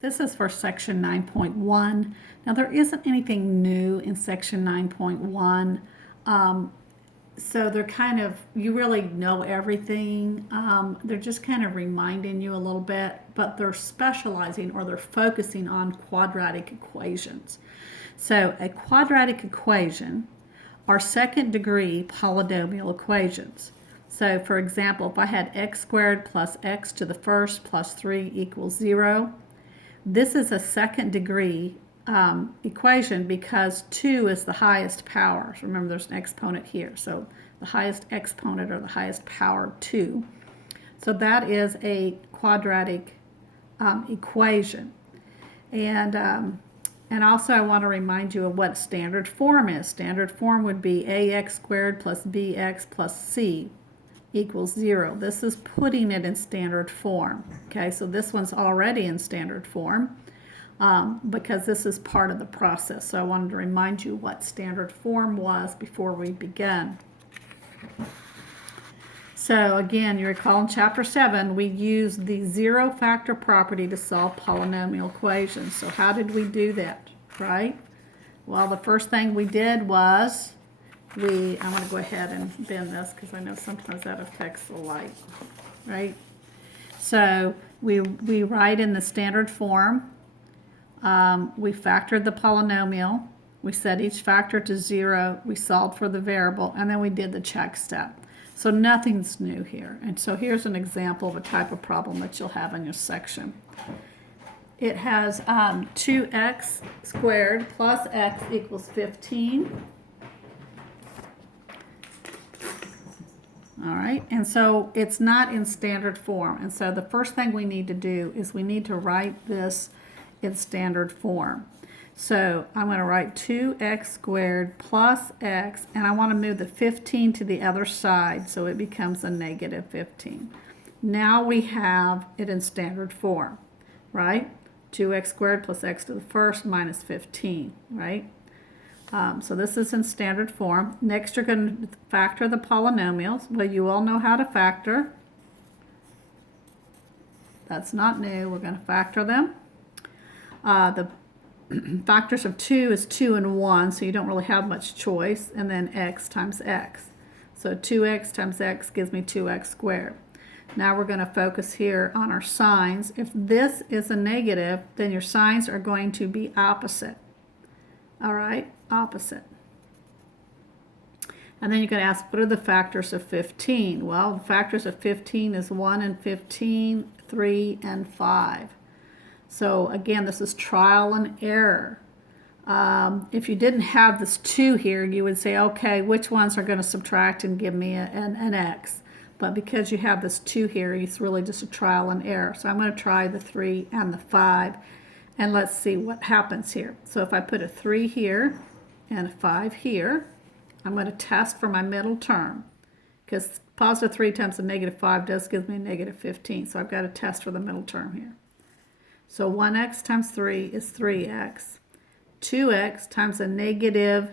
This is for section 9.1. Now there isn't anything new in section 9.1. So they're kind of, you really know everything. They're just kind of reminding you a little bit, but they're specializing or they're focusing on quadratic equations. So a quadratic equation are second degree polynomial equations. So for example, if I had x squared plus x to the first plus 3 equals 0, this is a second degree equation because 2 is the highest power. So remember, there's an exponent here. So the highest exponent or the highest power of 2. So that is a quadratic equation. And also I want to remind you of what standard form is. Standard form would be ax squared plus bx plus c equals 0. This is putting it in standard form. Okay, so this one's already in standard form because this is part of the process. So I wanted to remind you what standard form was before we begin. So again, you recall in chapter 7, we used the zero factor property to solve polynomial equations. So how did we do that, right? Well, the first thing we did was I'm going to go ahead and bend this because I know sometimes that affects the light, right? So we write in the standard form. We factored the polynomial. We set each factor to 0. We solved for the variable, and then we did the check step. So nothing's new here. And so here's an example of a type of problem that you'll have in your section. It has 2x squared plus x equals 15. All right, and so it's not in standard form. And so the first thing we need to do is we need to write this in standard form. So I'm going to write 2x squared plus x, and I want to move the 15 to the other side so it becomes a negative 15. Now we have it in standard form, right? 2x squared plus x to the first minus 15, right? So this is in standard form. Next, you're going to factor the polynomials. Well, you all know how to factor. That's not new. We're going to factor them. The factors of 2 is 2 and 1, so you don't really have much choice. And then x times x. So 2x times x gives me 2x squared. Now we're going to focus here on our signs. If this is a negative, then your signs are going to be opposite. All right, opposite. And then you can ask, what are the factors of 15? Well, the factors of 15 is 1 and 15, 3 and 5. So again, this is trial and error. If you didn't have this 2 here, you would say, okay, which ones are going to subtract and give me an x? But because you have this 2 here, it's really just a trial and error. So I'm going to try the 3 and the 5. And let's see what happens here. So if I put a 3 here and a 5 here, I'm going to test for my middle term. Because positive 3 times a negative 5 does give me a negative 15. So I've got to test for the middle term here. So 1x times 3 is 3x. 2x times a negative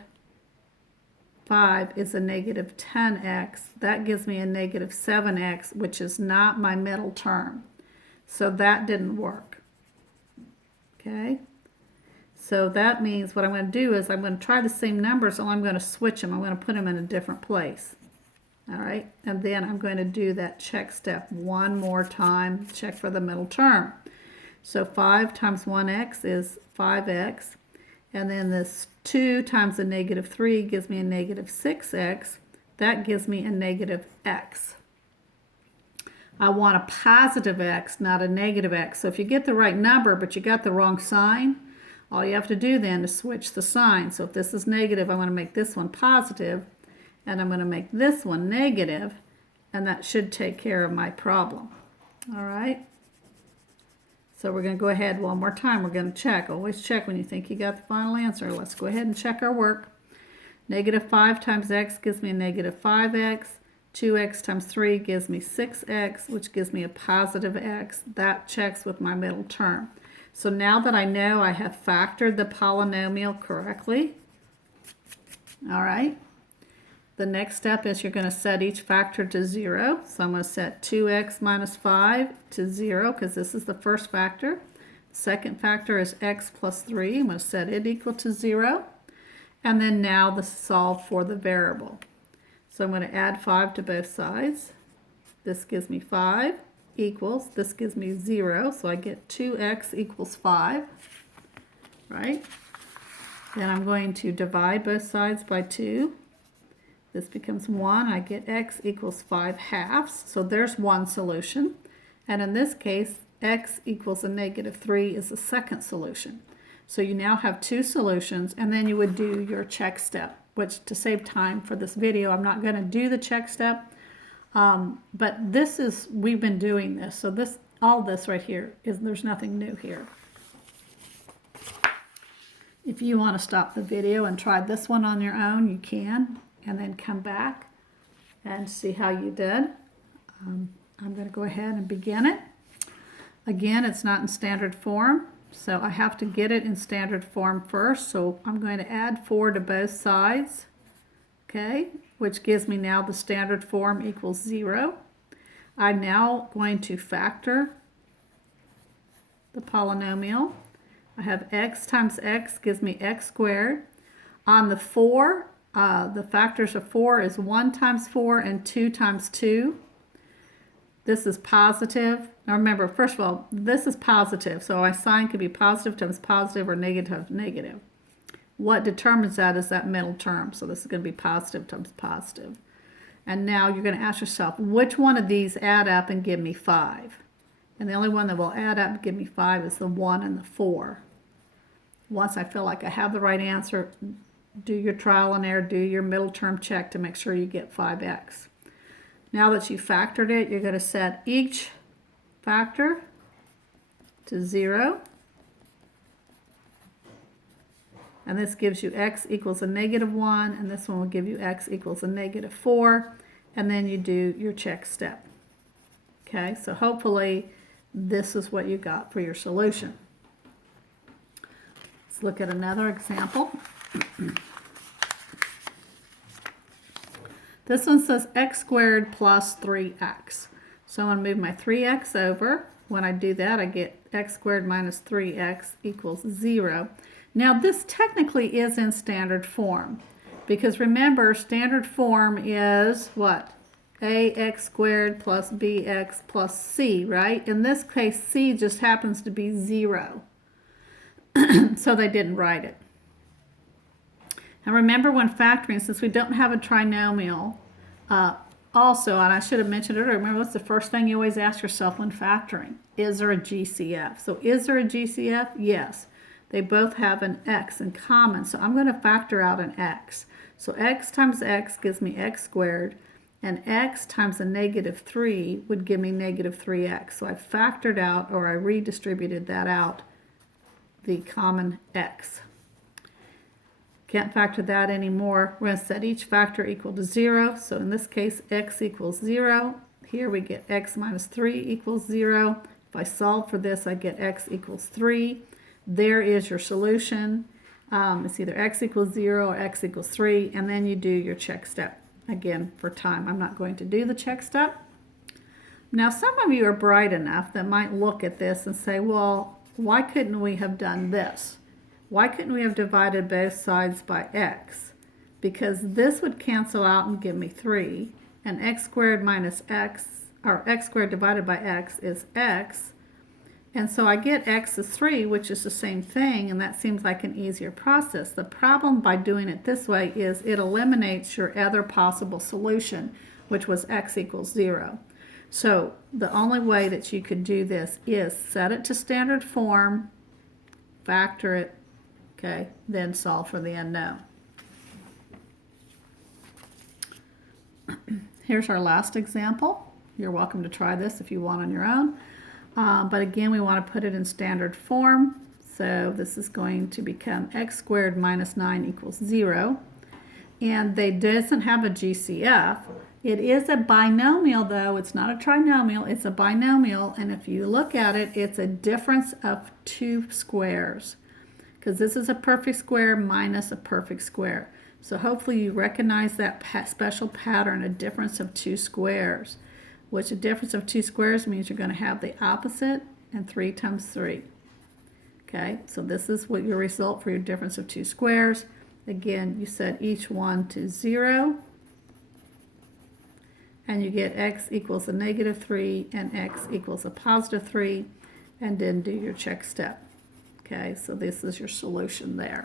5 is a negative 10x. That gives me a negative 7x, which is not my middle term. So that didn't work. Okay, so that means what I'm going to do is I'm going to try the same numbers, so I'm going to switch them. I'm going to put them in a different place. All right, and then I'm going to do that check step one more time, check for the middle term. So 5 times 1x is 5x, and then this 2 times a negative 3 gives me a negative 6x. That gives me a negative x. I want a positive x, not a negative x. So if you get the right number, but you got the wrong sign, all you have to do then is switch the sign. So if this is negative, I'm going to make this one positive, and I'm going to make this one negative, and that should take care of my problem. All right? So we're going to go ahead one more time. We're going to check. Always check when you think you got the final answer. Let's go ahead and check our work. Negative 5 times x gives me a negative 5x. 2x times 3 gives me 6x, which gives me a positive x. That checks with my middle term. So now that I know I have factored the polynomial correctly, all right, the next step is you're going to set each factor to 0. So I'm going to set 2x minus 5 to 0 because this is the first factor. Second factor is x plus 3. I'm going to set it equal to 0. And then now this is solve for the variable. So I'm going to add 5 to both sides. This gives me 5 equals, this gives me 0. So I get 2x equals 5, right? Then I'm going to divide both sides by 2. This becomes 1. I get x equals 5 halves. So there's one solution. And in this case, x equals a negative 3 is the second solution. So you now have two solutions, and then you would do your check step, which, to save time for this video, I'm not going to do the check step. But this is, we've been doing this. So this, all this right here, there's nothing new here. If you want to stop the video and try this one on your own, you can, and then come back and see how you did. I'm going to go ahead and begin it. Again, it's not in standard form, so I have to get it in standard form first. So I'm going to add 4 to both sides, okay, which gives me now the standard form equals 0. I'm now going to factor the polynomial. I have x times x gives me x squared. On the 4, the factors of 4 is 1 times 4 and 2 times 2. This is positive. Now remember, first of all, this is positive, so my sign could be positive times positive or negative times negative. What determines that is that middle term, so this is going to be positive times positive. And now you're going to ask yourself, which one of these add up and give me 5? And the only one that will add up and give me 5 is the 1 and the 4. Once I feel like I have the right answer, do your trial and error, do your middle term check to make sure you get 5x. Now that you've factored it, you're going to set each factor to 0. And this gives you x equals a negative 1, and this one will give you x equals a negative 4. And then you do your check step. Okay, so hopefully this is what you got for your solution. Let's look at another example. This one says x squared plus 3x. So I'm going to move my 3x over. When I do that, I get x squared minus 3x equals 0. Now this technically is in standard form, because remember, standard form is what? ax squared plus bx plus c, right? In this case, c just happens to be 0. So they didn't write it. And remember, when factoring, since we don't have a trinomial, also, and I should have mentioned it earlier, remember, what's the first thing you always ask yourself when factoring? Is there a GCF? So is there a GCF? Yes. They both have an x in common, so I'm going to factor out an x. So x times x gives me x squared, and x times a negative 3 would give me negative 3x. So I factored out, or I redistributed that out, the common x. Can't factor that anymore. We're going to set each factor equal to 0. So in this case, x equals 0. Here we get x minus 3 equals 0. If I solve for this, I get x equals 3. There is your solution. It's either x equals 0 or x equals 3, and then you do your check step. Again, for time, I'm not going to do the check step. Now, some of you are bright enough that might look at this and say, well, why couldn't we have done this? Why couldn't we have divided both sides by x? Because this would cancel out and give me 3, and x squared minus x, or x squared divided by x is x. And so I get x is 3, which is the same thing, and that seems like an easier process. The problem by doing it this way is it eliminates your other possible solution, which was x equals 0. So the only way that you could do this is set it to standard form, factor it, okay, then solve for the unknown. Here's our last example. You're welcome to try this if you want on your own. But again, we want to put it in standard form. So this is going to become x squared minus 9 equals 0. And they doesn't have a GCF. It is a binomial, though. It's not a trinomial. It's a binomial. And if you look at it, it's a difference of 2 squares. Because this is a perfect square minus a perfect square. So hopefully you recognize that special pattern, a difference of 2 squares. Which a difference of 2 squares means you're going to have the opposite and 3 times 3. Okay, so this is what your result for your difference of two squares. Again, you set each one to 0, and you get x equals a -3 and x equals a +3, and then do your check step. Okay, so this is your solution there.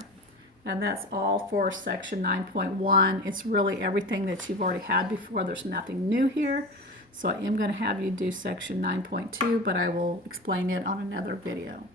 And that's all for section 9.1. It's really everything that you've already had before. There's nothing new here. So I am going to have you do section 9.2, but I will explain it on another video.